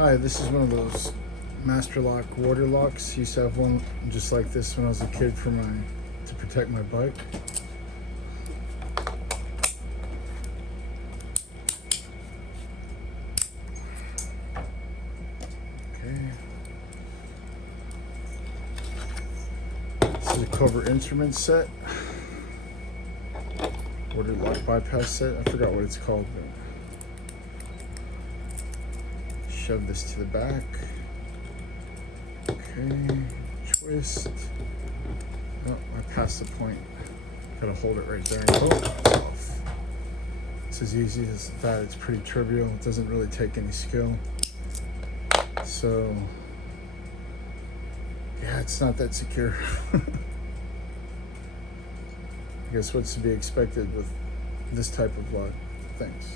Hi, this is one of those Master Lock water locks. Used to have one just like this when I was a kid to protect my bike. Okay. This is a Covert instrument set. Water lock bypass set. I forgot what it's called, but shove this to the back. Okay, twist. Oh, I passed the point. Gotta hold it right there. Oh, it's off. It's as easy as that. It's pretty trivial. It doesn't really take any skill. So, yeah, it's not that secure. I guess what's to be expected with this type of lock. Thanks.